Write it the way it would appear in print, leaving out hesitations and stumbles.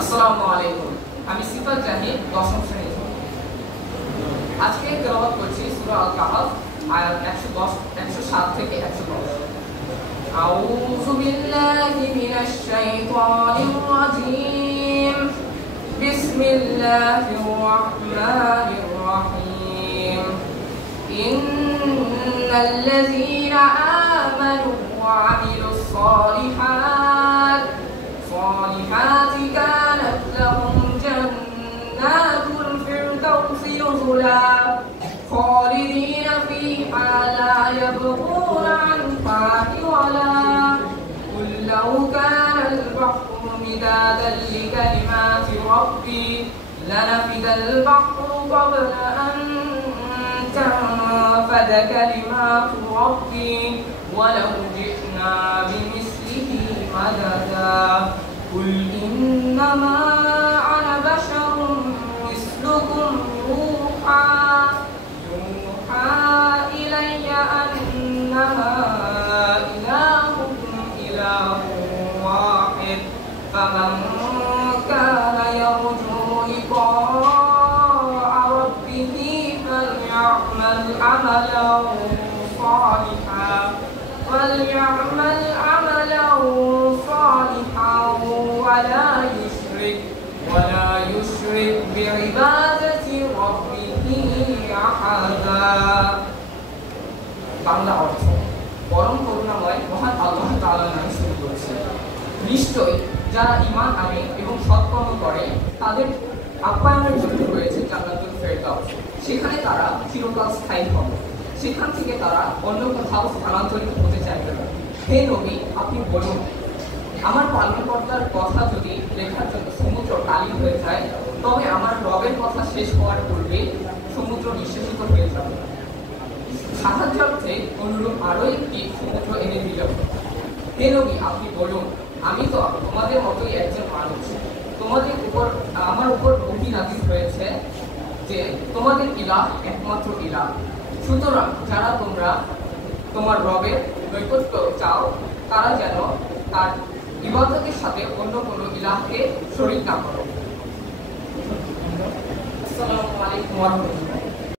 আসসালামু আলাইকুম। আমি সিফাত জাহিদ, দশম শ্রেণীর ছাত্র। আজকে তেলাওয়াত করছি সূরা আল কাহফ আয়াত 107 থেকে 110। আউযু বিল্লাহি মিনাশ শাইতানির রাজীম। বিসমিল্লাহির রাহমানির রাহিম। ইন্নাল্লাযীনা আমানু ওয়া আমিলুস সালিহাতি কানাত লাহুম জান্নাতুল ফিরদাউসি নুজুলা খালিদিনা ফীহা লা ইয়াবগুনা আনহা হিওয়ালা কুল লাউ কানাল বাহরু মিদাদান লিকালিমাতি রাব্বি লানাফিদাল বাহরু ক্বাবলা আন তানফাদা কালিমাতু রাব্বি ওয়ালাউ জি'না বিমিসলিহি মাদাদা কুল ইন্নামা আনা বাশারুম মিসলুকুম ইউহা ইলাইয়া আন্নামা ইলাহুকুম ইলাহুন ওয়াহিদ ফামান কানা ইয়ারজু লিকা'a রাব্বিহি ফালইa'মাল আমালান সালিহান ولا يشرك بعبادة ربه أحدا। বাংলা অর্থ: পরম করুণাময় মহান আল্লাহ তাআলার নামে শুরু করছি। নিশ্চয়ই যারা ঈমান আনে এবং সৎকর্ম করে তাদের আপ্যায়নের জন্য রয়েছে জান্নাতুল ফেরদাউস। সেখানে তারা চিরকাল স্থায়ী হবে। সেখান থেকে তারা অন্য কোথাও স্থানান্তরিত হতে চাইবে না। হে নবী, আপনি বলুন, আমার পালনকর্তার কথা যদি লেখার জন্য সমুদ্র কালি হয়ে যায়, তবে আমার রবের কথা শেষ হওয়ার পূর্বে সমুদ্র নিঃশেষিত হয়ে যাবে। সাহায্যার্থে অনুরূপ আরও একটি সমুদ্র এনে দিল। হে নবী, আপনি বলুন, আমি তো তোমাদের মতোই একজন মানুষ। তোমাদের উপর আমার উপর ওহী নাযিল হয়েছে যে তোমাদের ইলাহ একমাত্র ইলাহ। সুতরাং যারা তোমরা তোমার রবের নৈকট্য চাও, তারা যেন তার ইবাদতের সাথে অন্য কোনো ইলাহকে শরীক না করো। আসসালামু আলাইকুম ওয়া রাহমাতুল্লাহ।